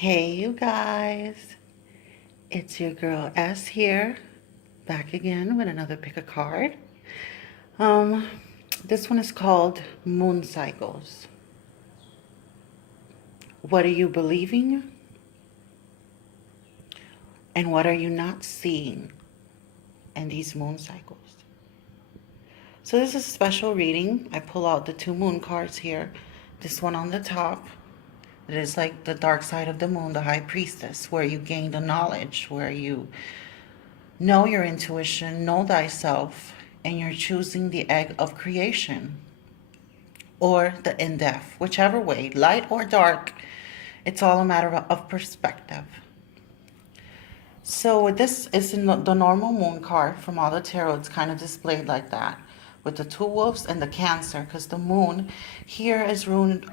Hey you guys, it's your girl S here, back again with another pick a card. Um, this one is called Moon Cycles. What are you believing? And what are you not seeing in these moon cycles? So this is a special reading. I pull out the two moon cards here. This one on the top. It is like the dark side of the moon, the high priestess, where you gain the knowledge, where you know your intuition, know thyself, and you're choosing the egg of creation or the in-depth, whichever way, light or dark. It's all a matter of perspective. So this is the normal moon card from all the tarot. It's kind of displayed like that with the two wolves and the Cancer, because the moon here is ruined.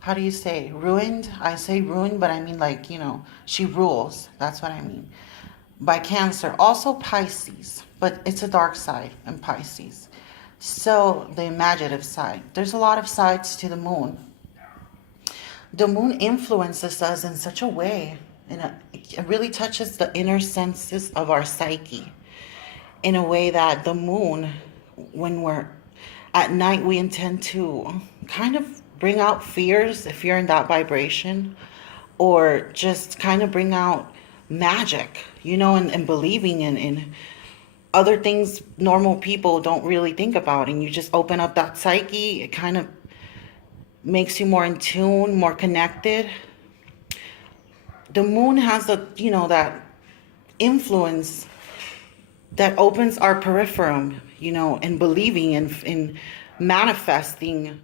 How do you say ruined? I say ruined, but I mean, like, she rules. That's what I mean by Cancer. Also Pisces, but it's a dark side in Pisces. So the imaginative side. There's a lot of sides to the moon. The moon influences us in such a way, it really touches the inner senses of our psyche in a way that the moon, when we're at night, we intend to kind of bring out fears if you're in that vibration, or just kind of bring out magic, and believing in other things normal people don't really think about. And you just open up that psyche. It kind of makes you more in tune, more connected. The moon has that influence that opens our peripherum, in believing, in manifesting.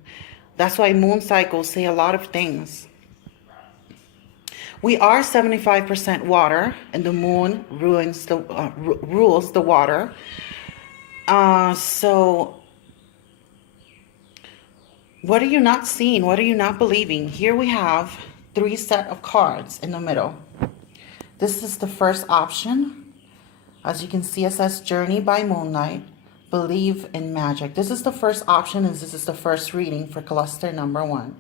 That's why moon cycles say a lot of things. We are 75% water, and the moon rules the water. So what are you not seeing? What are you not believing? Here we have 3 sets of cards in the middle. This is the first option. As you can see, it says Journey by Moonlight. Believe in magic. This is the first option, and this is the first reading for cluster number 1.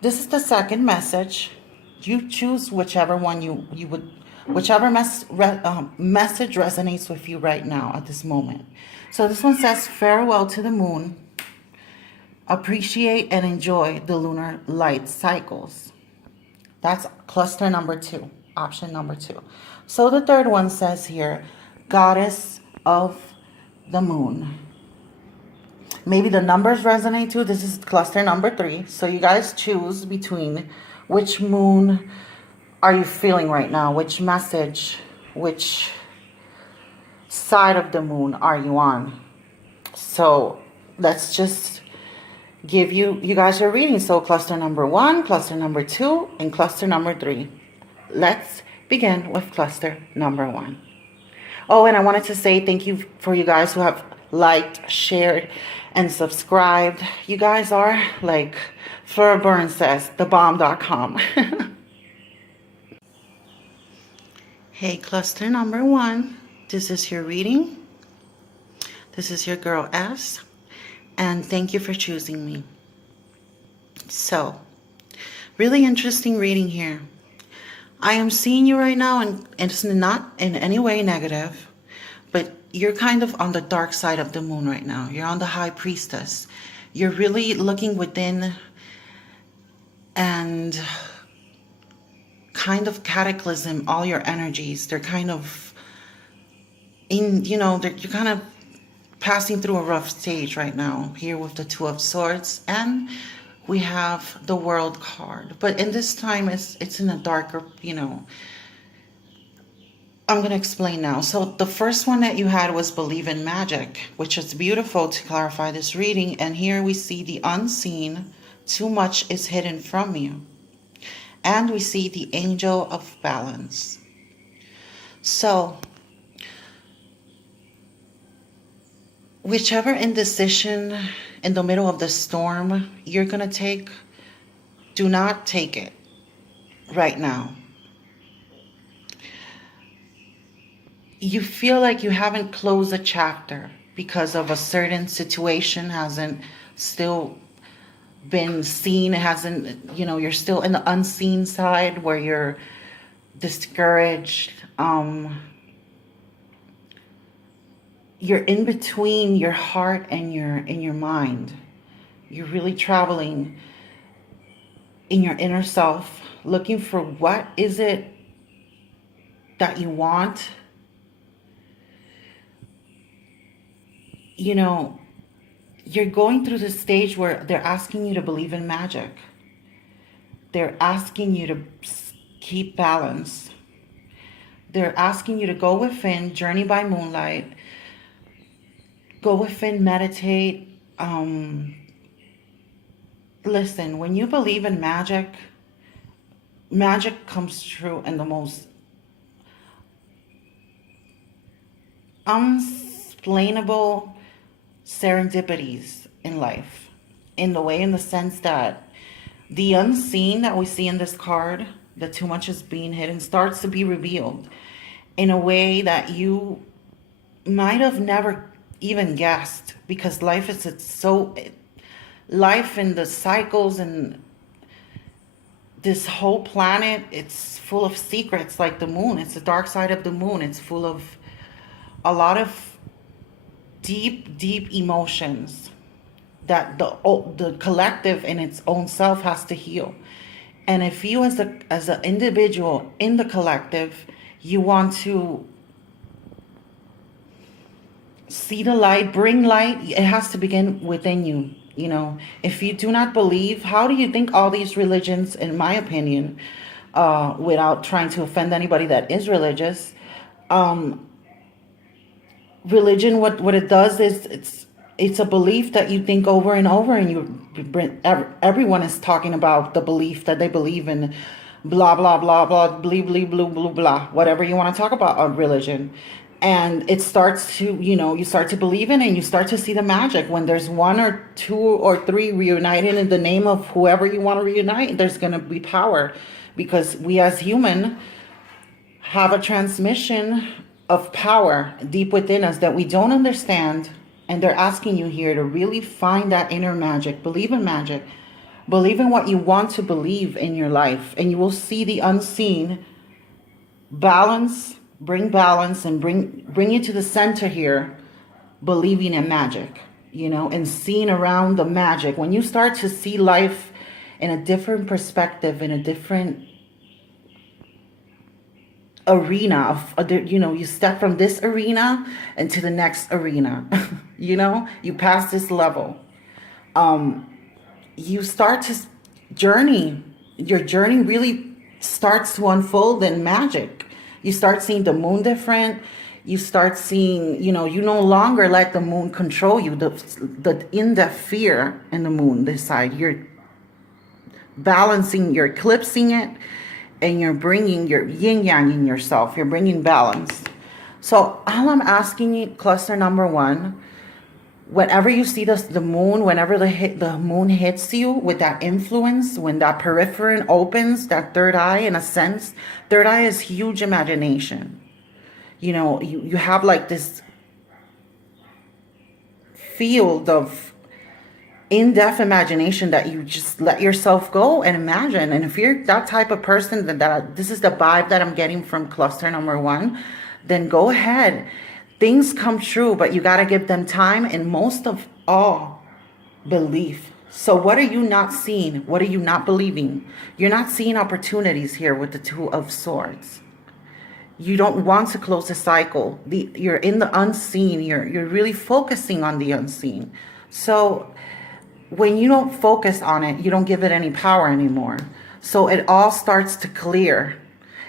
This is the second message. You choose whichever one you would, whichever message resonates with you right now at this moment. So this one says, farewell to the moon. Appreciate and enjoy the lunar light cycles. That's cluster number 2, option number 2. So the third one says here, goddess of the moon. Maybe the numbers resonate too. This is cluster number 3. So you guys choose between which moon are you feeling right now? Which message, which side of the moon are you on? So let's just give you guys a reading. So cluster number 1, cluster number 2, and cluster number 3. Let's begin with cluster number 1. Oh, and I wanted to say thank you for you guys who have liked, shared, and subscribed. You guys are, like Flora Burns says, thebomb.com. Hey, cluster number 1. This is your reading. This is your girl S. And thank you for choosing me. So, really interesting reading here. I am seeing you right now, and it's not in any way negative, but you're kind of on the dark side of the moon right now. You're on the high priestess. You're really looking within and kind of cataclysm all your energies. They're kind of you're kind of passing through a rough stage right now here with the 2 of Swords, and we have the World card. But in this time, it's in a darker, I'm going to explain now. So the first one that you had was Believe in Magic, which is beautiful to clarify this reading. And here we see the unseen. Too much is hidden from you. And we see the Angel of Balance. So whichever indecision in the middle of the storm you're going to take, do not take it right now. You feel like you haven't closed a chapter because of a certain situation hasn't still been seen. It hasn't, you're still in the unseen side where you're discouraged. You're in between your heart and your mind. You're really traveling in your inner self, looking for what is it that you want. You're going through the stage where they're asking you to believe in magic. They're asking you to keep balance. They're asking you to go within, journey by moonlight, go within, meditate. Listen, when you believe in magic, magic comes true in the most unexplainable serendipities in life. In the sense that the unseen that we see in this card, the too much is being hidden, starts to be revealed in a way that you might have never even guessed, because life and the cycles and this whole planet, it's full of secrets. Like the moon, it's the dark side of the moon. It's full of a lot of deep emotions that the collective in its own self has to heal. And if you as an individual in the collective, you want to see the light, bring light, it has to begin within you. If you do not believe, how do you think all these religions, in my opinion, without trying to offend anybody that is religious, religion, what it does is it's a belief that you think over and over, and everyone is talking about the belief that they believe in, blah blah blah blah, blee blee blue blue blah, whatever you want to talk about on religion. And it starts to, you start to believe in it, and you start to see the magic. When there's one or two or three reunited in the name of whoever you want to reunite, there's going to be power, because we as human have a transmission of power deep within us that we don't understand. And they're asking you here to really find that inner magic. Believe in magic. Believe in what you want to believe in your life, and you will see the unseen bring balance and bring you to the center here, believing in magic, and seeing around the magic. When you start to see life in a different perspective, in a different arena of, you step from this arena into the next arena, you pass this level. You start to journey. Your journey really starts to unfold in magic. You start seeing the moon different. You start seeing, you no longer let the moon control you. The in-depth fear in the moon, this side, you're balancing, you're eclipsing it, and you're bringing your yin-yang in yourself. You're bringing balance. So all I'm asking you, cluster number 1, whenever you see the moon, whenever the moon hits you with that influence, when that peripheron opens, that third eye, in a sense, third eye is huge imagination. You have like this field of in-depth imagination that you just let yourself go and imagine. And if you're that type of person, that this is the vibe that I'm getting from cluster number 1, then go ahead. Things come true, but you got to give them time, and most of all, belief. So what are you not seeing? What are you not believing? You're not seeing opportunities here with the Two of Swords. You don't want to close the cycle. You're in the unseen. You're really focusing on the unseen. So when you don't focus on it, you don't give it any power anymore. So it all starts to clear,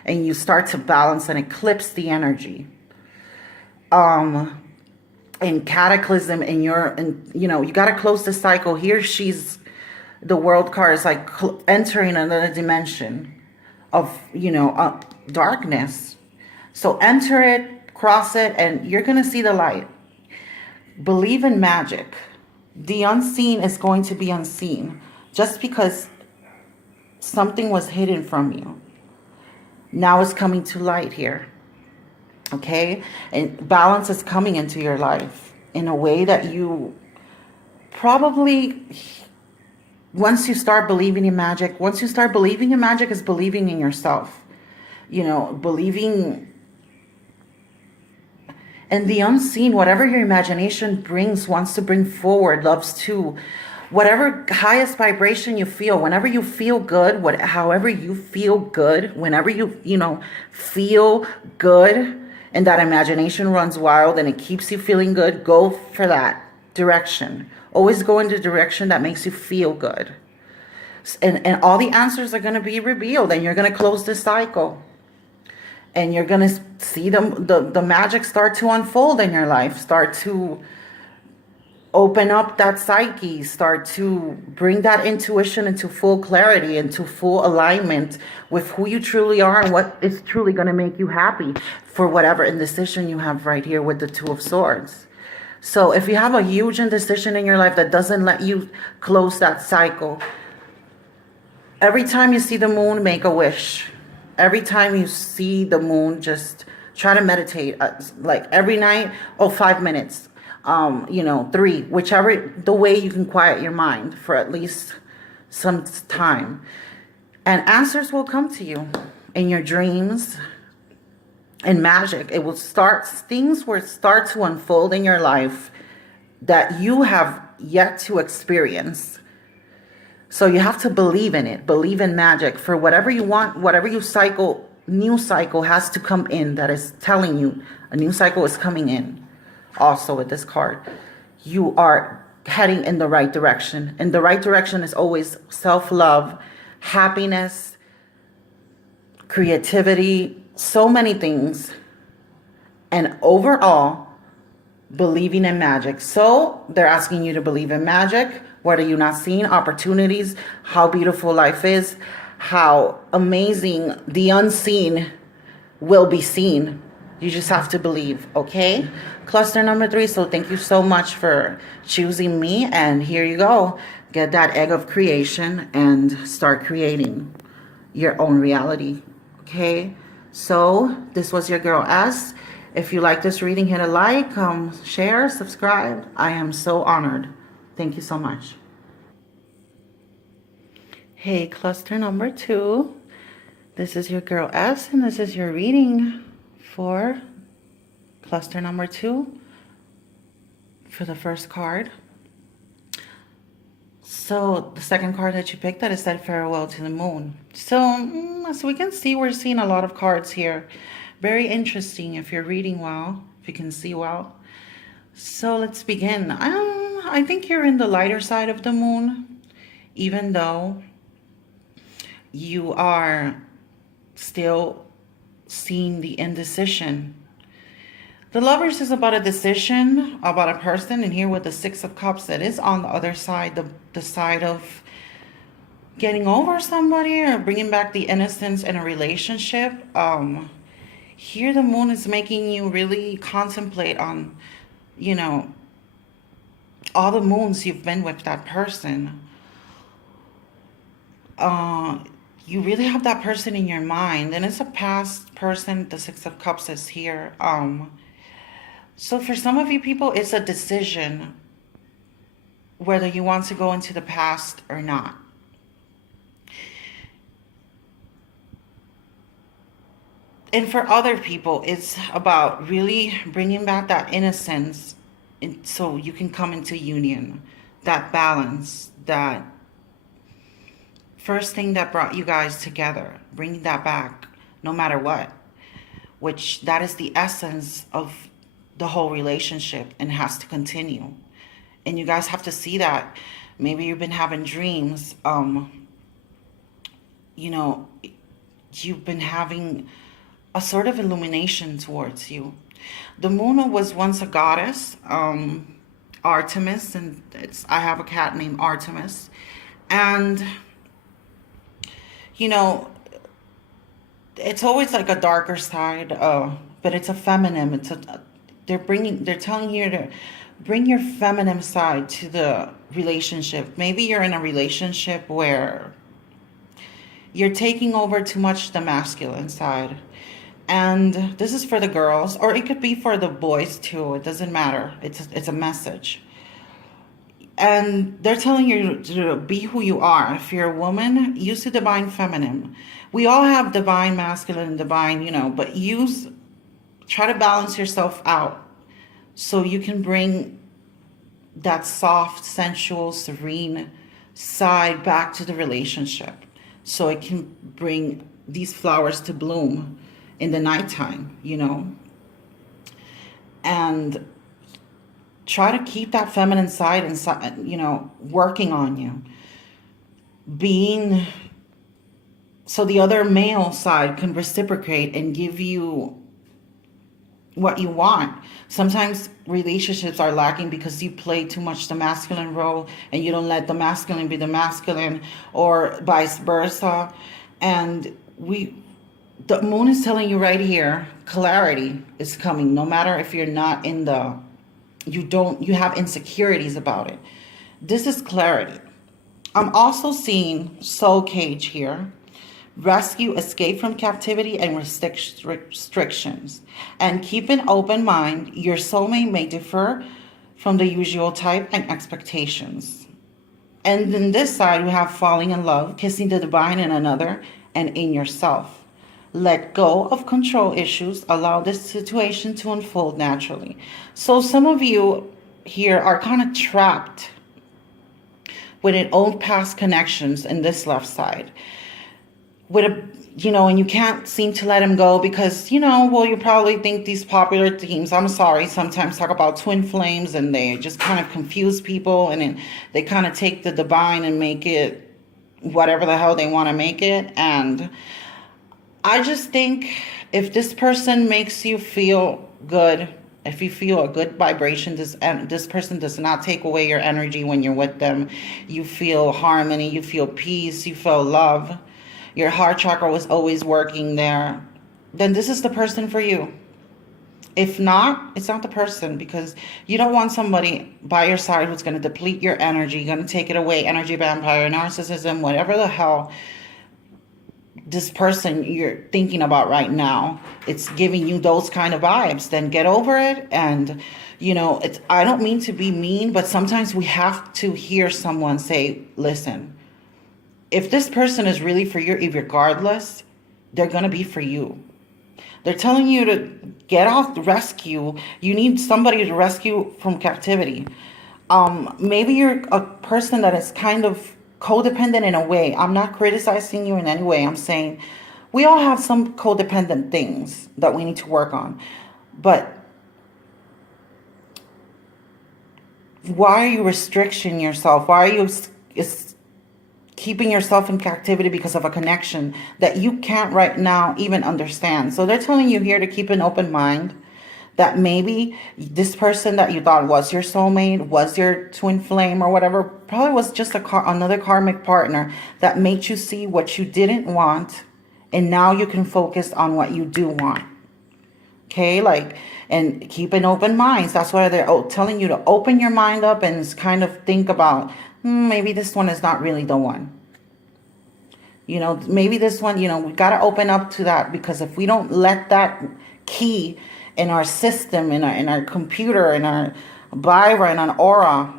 and you start to balance and eclipse the energy. In cataclysm, you got to close the cycle. Here the world card is like entering another dimension of, darkness. So enter it, cross it, and you're going to see the light. Believe in magic. The unseen is going to be unseen. Just because something was hidden from you, now it's coming to light here. Okay? And balance is coming into your life in a way that you probably once you start believing in magic, once you start believing in magic, is believing in yourself. You know, believing in the unseen, whatever your imagination brings, wants to bring forward, loves to, whatever highest vibration you feel, whenever you feel good, however you feel good, whenever you feel good, and that imagination runs wild and it keeps you feeling good, go for that direction. Always go in the direction that makes you feel good. And all the answers are going to be revealed, and you're going to close this cycle. And you're going to see the magic start to unfold in your life, start to open up that psyche, start to bring that intuition into full clarity, into full alignment with who you truly are and what is truly going to make you happy for whatever indecision you have right here with the Two of Swords. So if you have a huge indecision in your life that doesn't let you close that cycle, every time you see the moon, make a wish. Every time you see the moon, just try to meditate. Like every night, 5 minutes. 3, whichever, the way you can quiet your mind for at least some time. And answers will come to you in your dreams. In magic, it will start, things will start to unfold in your life that you have yet to experience. So you have to believe in it, believe in magic for whatever you want, whatever you cycle, new cycle has to come in that is telling you a new cycle is coming in. Also with this card, you are heading in the right direction. And the right direction is always self-love, happiness, creativity, so many things. And overall, believing in magic. So they're asking you to believe in magic. What are you not seeing? Opportunities, how beautiful life is, how amazing the unseen will be seen. You just have to believe, okay? Cluster number 3. So thank you so much for choosing me. And here you go. Get that egg of creation and start creating your own reality, okay? So this was your girl S. If you like this reading, hit a like, share, subscribe. I am so honored. Thank you so much. Hey, cluster number 2. This is your girl S, and this is your reading for cluster number 2 for the first card. So the second card that you picked, that is said farewell to the moon. So as we can see, we're seeing a lot of cards here. Very interesting if you're reading well, if you can see well. So let's begin. I think you're in the lighter side of the moon, even though you are still seeing the indecision. The Lovers is about a decision, about a person, and here with the Six of Cups, that is on the other side, the side of getting over somebody or bringing back the innocence in a relationship. Here the moon is making you really contemplate on, all the moons you've been with that person. You really have that person in your mind, and it's a past person. The Six of Cups is here. So for some of you people, it's a decision whether you want to go into the past or not. And for other people, it's about really bringing back that innocence so you can come into union, that balance, that first thing that brought you guys together, bringing that back no matter what, which that is the essence of the whole relationship and has to continue. And you guys have to see that. Maybe you've been having dreams, you've been having a sort of illumination towards you. The moon was once a goddess, Artemis, and I have a cat named Artemis. And it's always like a darker side, but it's a feminine. They're telling you to bring your feminine side to the relationship. Maybe you're in a relationship where you're taking over too much the masculine side. And this is for the girls, or it could be for the boys too. It doesn't matter. It's a message. And they're telling you to be who you are. If you're a woman, use the divine feminine. We all have divine masculine and divine, but try to balance yourself out so you can bring that soft, sensual, serene side back to the relationship. So it can bring these flowers to bloom in the nighttime, and try to keep that feminine side inside, working on you. Being so the other male side can reciprocate and give you what you want. Sometimes relationships are lacking because you play too much the masculine role and you don't let the masculine be the masculine, or vice versa. And the moon is telling you right here, clarity is coming. No matter if you're not in you have insecurities about it. This is clarity. I'm also seeing soul cage here. Rescue, escape from captivity and restrictions. And keep an open mind. Your soulmate may differ from the usual type and expectations. And in this side, we have falling in love, kissing the divine in another and in yourself. Let go of control issues. Allow this situation to unfold naturally. So some of you here are kind of trapped with an old past connections in this left side. And you can't seem to let him go because, you probably think these popular themes, I'm sorry, sometimes talk about twin flames and they just kind of confuse people, and then they kind of take the divine and make it whatever the hell they want to make it. And I just think if this person makes you feel good, if you feel a good vibration, this person does not take away your energy when you're with them. You feel harmony, you feel peace, you feel love. Your heart chakra was always working there. Then this is the person for you. If not, it's not the person, because you don't want somebody by your side who's going to deplete your energy, going to take it away, energy vampire, narcissism, whatever the hell this person you're thinking about right now, it's giving you those kind of vibes. Then get over it. And I don't mean to be mean, but sometimes we have to hear someone say, listen, if this person is really for you, regardless, they're going to be for you. They're telling you to get off the rescue. You need somebody to rescue from captivity. Maybe you're a person that is kind of codependent in a way. I'm not criticizing you in any way. I'm saying we all have some codependent things that we need to work on. But why are you restricting yourself? Why are you keeping yourself in captivity because of a connection that you can't right now even understand? So they're telling you here to keep an open mind, that maybe this person that you thought was your soulmate, was your twin flame or whatever, probably was just another karmic partner that made you see what you didn't want, and now you can focus on what you do want. Okay, and keep an open mind. That's why they're telling you to open your mind up and kind of think about, maybe this one is not really the one. Maybe this one, we got to open up to that, because if we don't let that key in our system, in our computer, in our Vibra, in our aura,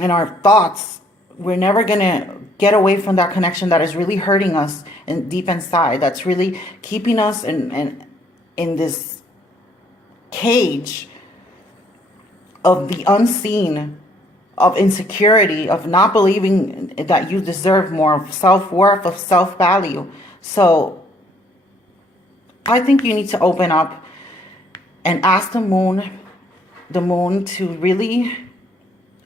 in our thoughts, we're never going to get away from that connection that is really hurting us deep inside, that's really keeping us in this cage of the unseen, of insecurity, of not believing that you deserve more, of self-worth, of self-value. So I think you need to open up and ask the moon to really,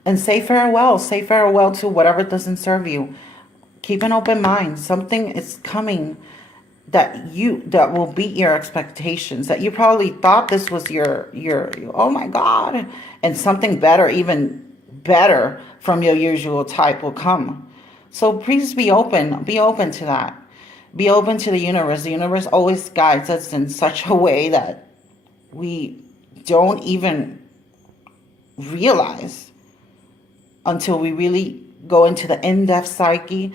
and say farewell to whatever doesn't serve you. Keep an open mind. Something is coming that will beat your expectations, that you probably thought this was your oh my God, and something better, even better from your usual type will come. So please be open to that. Be open to the universe. The universe always guides us in such a way that we don't even realize until we really go into the in-depth psyche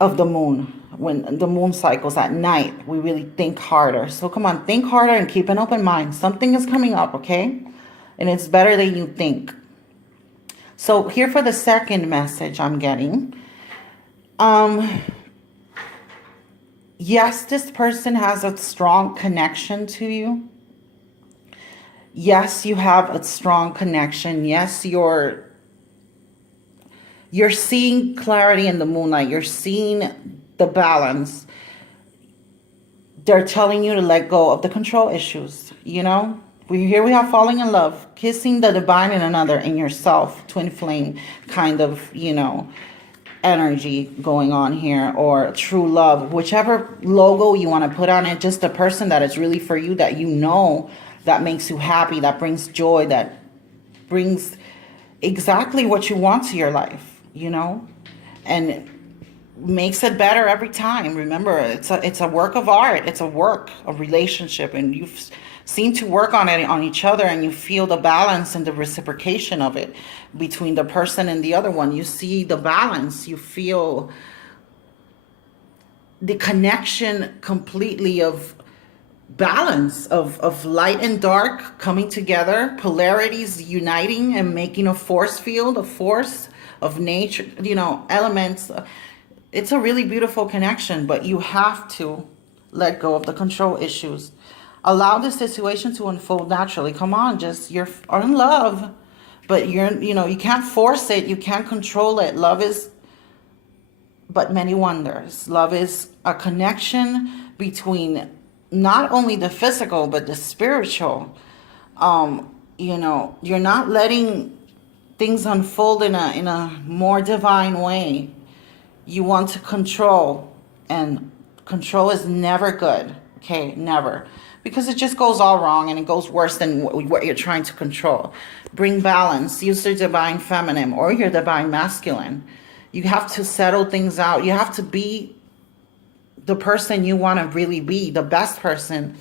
of the moon. When the moon cycles at night, we really think harder. So come on, think harder and keep an open mind. Something is coming up, okay? And it's better than you think. So here for the second message I'm getting. Um, yes, this person has a strong connection to you. Yes, you have a strong connection. Yes, you're seeing clarity in the moonlight. You're seeing the balance. They're telling you to let go of the control issues, you know? We have falling in love, kissing the divine in another, in yourself, twin flame kind of, energy going on here, or true love, whichever logo you want to put on it, just the person that is really for you, that that makes you happy, that brings joy, that brings exactly what you want to your life, and makes it better every time. Remember, it's a work of art. It's a work of relationship, and you've seem to work on it on each other, and you feel the balance and the reciprocation of it between the person and the other one. You see the balance. You feel the connection completely of balance of light and dark coming together, polarities uniting and making a force field, a force of nature, elements. It's a really beautiful connection, but you have to let go of the control issues. Allow the situation to unfold naturally. Come on, you're in love, but you can't force it. You can't control it. Love is but many wonders. Love is a connection between not only the physical, but the spiritual. You're not letting things unfold in a more divine way. You want to control, and control is never good. Okay, never, because it just goes all wrong and it goes worse than what you're trying to control. Bring balance. Use your divine feminine or your divine masculine. You have to settle things out. You have to be the person you want to really be, the best person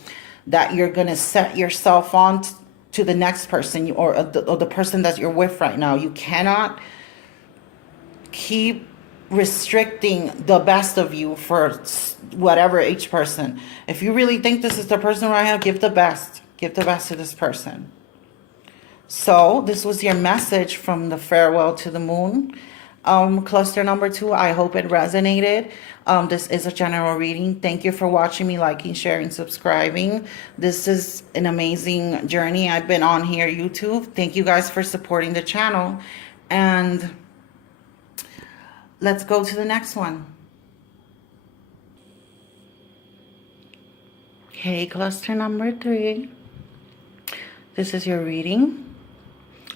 that you're going to set yourself on to the next person, or the person that you're with right now. You cannot keep restricting the best of you for whatever each person. If you really think this is the person right now, give the best to this person. So this was your message from the farewell to the moon, cluster number 2. I hope it resonated. This is a general reading. Thank you for watching me, liking, sharing, subscribing. This is an amazing journey I've been on here, YouTube. Thank you guys for supporting the channel, and let's go to the next one. Okay, cluster number 3. This is your reading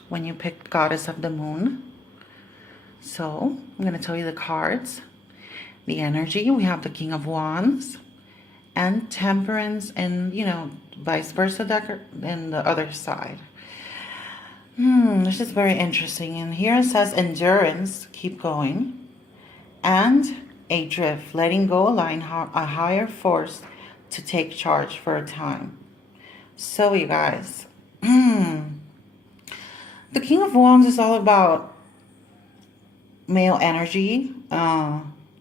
when you pick Goddess of the Moon. So I'm going to tell you the cards, the energy. We have the King of Wands and Temperance, and vice versa, and the other side. This is very interesting. And here it says endurance, keep going, and a drift, letting go, allowing a higher force to take charge for a time. So you guys, the King of Wands is all about male energy.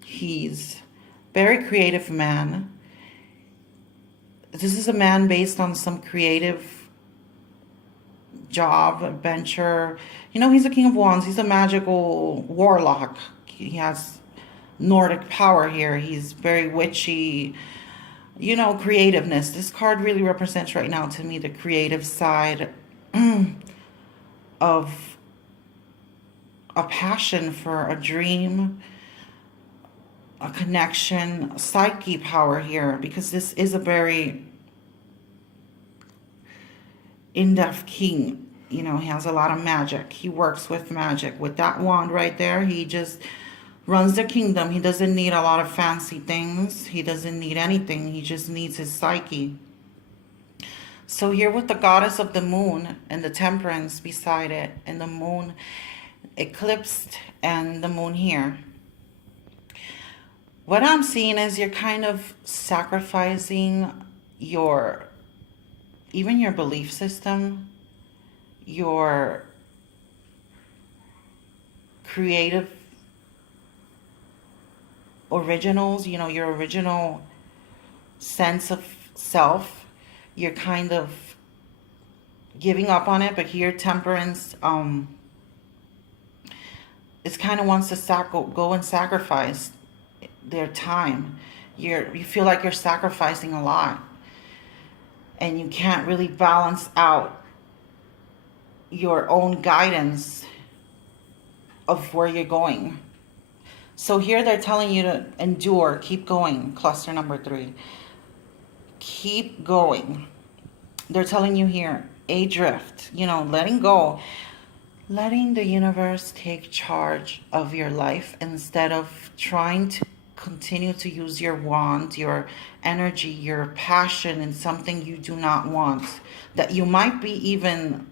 He's very creative man. This is a man based on some creative job, adventure. He's a King of Wands. He's a magical warlock. He has Nordic power here. He's very witchy, creativeness. This card really represents right now to me the creative side of a passion for a dream, a connection, psyche power here, because this is a very in-depth king. He has a lot of magic. He works with magic. With that wand right there, he just runs the kingdom. He doesn't need a lot of fancy things. He doesn't need anything. He just needs his psyche. So here with the Goddess of the Moon and the Temperance beside it, and the moon eclipsed and the moon here, what I'm seeing is you're kind of sacrificing even your belief system, your creative originals, your original sense of self. You're kind of giving up on it. But here, Temperance, it kind of wants to go and sacrifice their time. You feel like you're sacrificing a lot, and you can't really balance out your own guidance of where you're going. So here they're telling you to endure, keep going, cluster number 3. Keep going. They're telling you here, adrift, letting go. Letting the universe take charge of your life instead of trying to continue to use your wand, your energy, your passion in something you do not want. That you might be even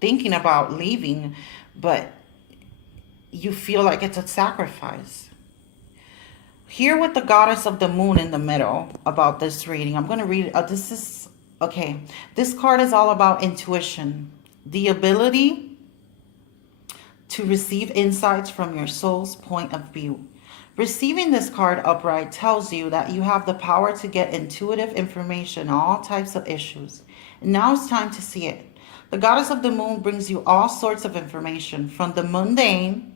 thinking about leaving, but you feel like it's a sacrifice. Here with the goddess of the moon in the middle about this reading, I'm going to read, this card is all about intuition. The ability to receive insights from your soul's point of view. Receiving this card upright tells you that you have the power to get intuitive information on all types of issues. And now it's time to see it. The goddess of the moon brings you all sorts of information, from the mundane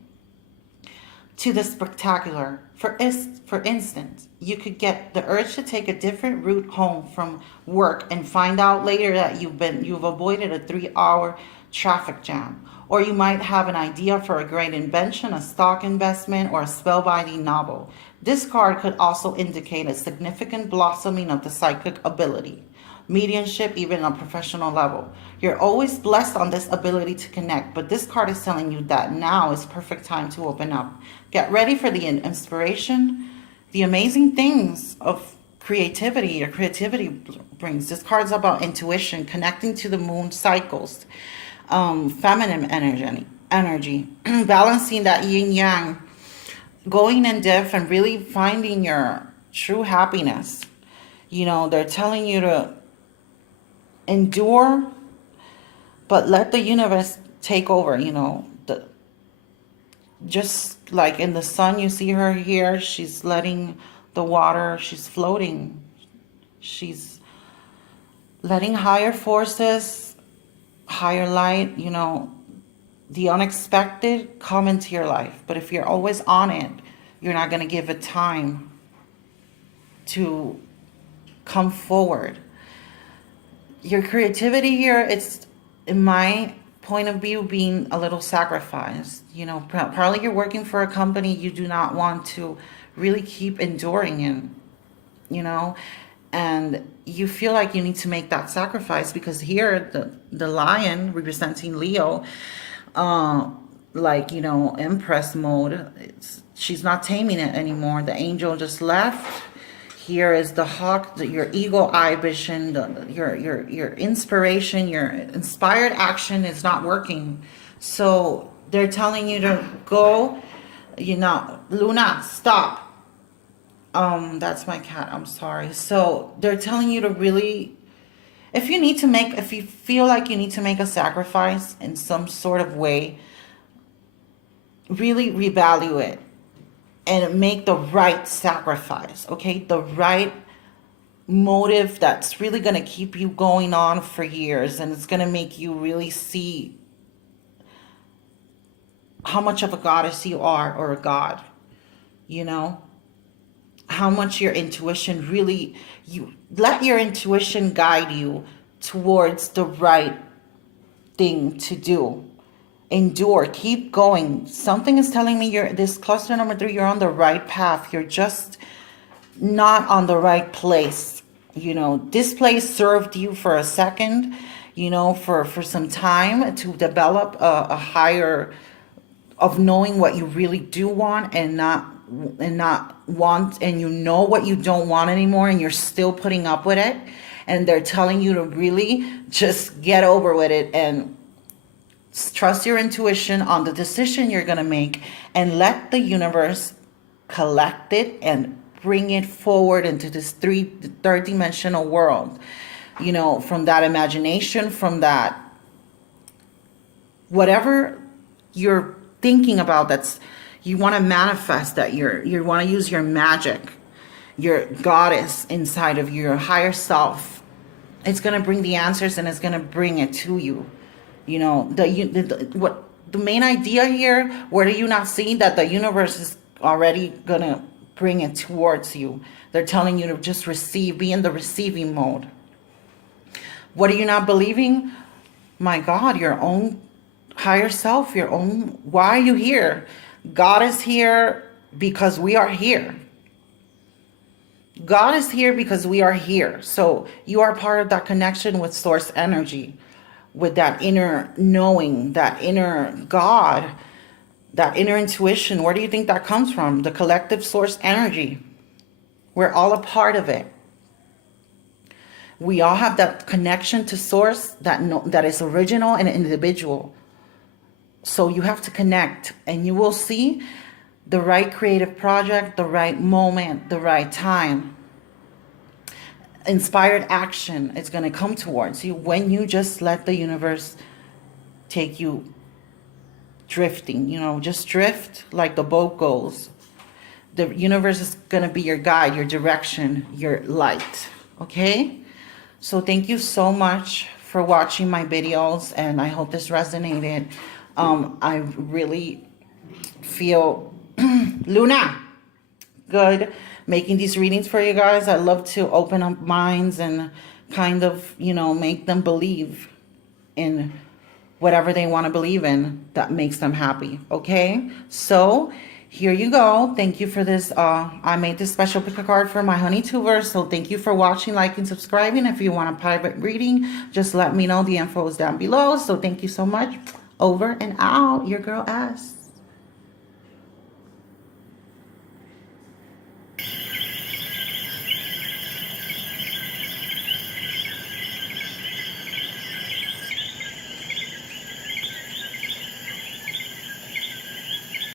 to the spectacular. For instance, you could get the urge to take a different route home from work and find out later that you've avoided a 3-hour traffic jam. Or you might have an idea for a great invention, a stock investment, or a spellbinding novel. This card could also indicate a significant blossoming of the psychic ability, mediumship, even on a professional level. You're always blessed on this ability to connect, but this card is telling you that now is perfect time to open up. Get ready for the inspiration, the amazing things of creativity. Your creativity brings. This card's about intuition, connecting to the moon cycles, feminine energy, balancing that yin yang, going in depth and really finding your true happiness. They're telling you to endure, but let the universe take over. Just like in the sun, you see her here, she's letting the water, she's floating, she's letting higher forces, higher light, the unexpected come into your life. But if you're always on it, you're not going to give it time to come forward. Your creativity here, it's, in my point of view, being a little sacrificed. Probably you're working for a company you do not want to really keep enduring in, and you feel like you need to make that sacrifice, because here the lion representing Leo, Empress mode, she's not taming it anymore. The angel just left. Here is the hawk, your eagle eye vision, your inspiration, your inspired action is not working. So they're telling you to go, Luna, stop. That's my cat, I'm sorry. So they're telling you to really, if you feel like you need to make a sacrifice in some sort of way, really revalue it. And make the right sacrifice, okay? The right motive that's really going to keep you going on for years. And it's going to make you really see how much of a goddess you are, or a god. How much your intuition really, you let your intuition guide you towards the right thing to do. Endure, keep going. Something is telling me this cluster number 3, you're on the right path. You're just not on the right place. This place served you for a second, for some time to develop a higher of knowing what you really do want and not want, and what you don't want anymore, and you're still putting up with it. And they're telling you to really just get over with it and trust your intuition on the decision you're going to make, and let the universe collect it and bring it forward into this third dimensional world. From that imagination, from that whatever you're thinking about, that's you want to manifest, that you want to use your magic, your goddess inside of your higher self. It's going to bring the answers, and it's going to bring it to you. What the main idea here, what are you not seeing? That the universe is already gonna bring it towards you. They're telling you to just receive, be in the receiving mode. What are you not believing? My God, your own higher self, your own, why are you here? God is here because we are here. God is here because we are here. So you are part of that connection with source energy, with that inner knowing, that inner God, that inner intuition. Where do you think that comes from? The collective source energy. We're all a part of it. We all have that connection to source that is original and individual. So you have to connect, and you will see the right creative project, the right moment, the right time. Inspired action is going to come towards you when you just let the universe take you drifting. You know, just drift like the boat goes. The universe is going to be your guide, your direction, your light. Okay? So thank you so much for watching my videos, and I hope this resonated. I really feel Luna good making these readings for you guys. I love to open up minds and kind of, you know, make them believe in whatever they want to believe in that makes them happy. Okay, so here you go. Thank you for this. I made this special pick a card for my Honeytubers. So thank you for watching, liking, subscribing. If you want a private reading, just let me know. The info is down below. So thank you so much. Over and out. Your girl S.